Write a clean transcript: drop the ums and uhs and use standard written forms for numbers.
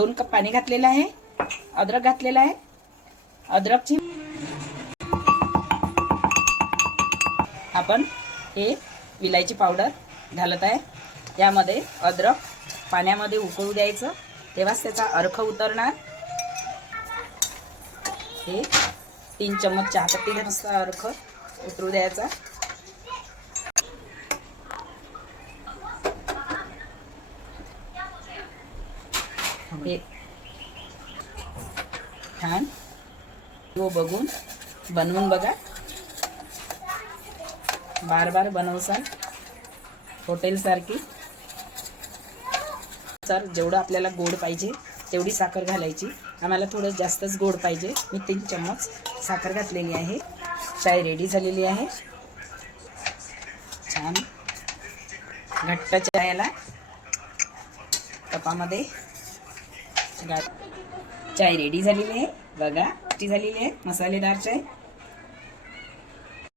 2 cup पाणी घातलेलं आहे. अद्रक घातलेला आहे. अद्रकची आपण हे विलायची पावडर घालत आहे. यामध्ये अद्रक पाण्यामध्ये उकळू द्यायचं, तेव्हाच त्याचा अर्क उतरणार. हे 3 चम्मच चहापत्तीला नुसता अर्क उतरू द्यायचा. हे छान बघून बनवून बघा. बार बार बनवसाल हॉटेलसारखी. तर जेवढं आपल्याला गोड पाहिजे तेवढी साखर घालायची. आम्हाला थोडं जास्तच गोड पाहिजे. मी 3 चम्मच साखर घातलेली आहे. चाय रेडी झालेली आहे. छान घट्ट चायला कपामध्ये चाय रेडी झालेली आहे. बघा टी झालेली आहे. मसालेदार चाय.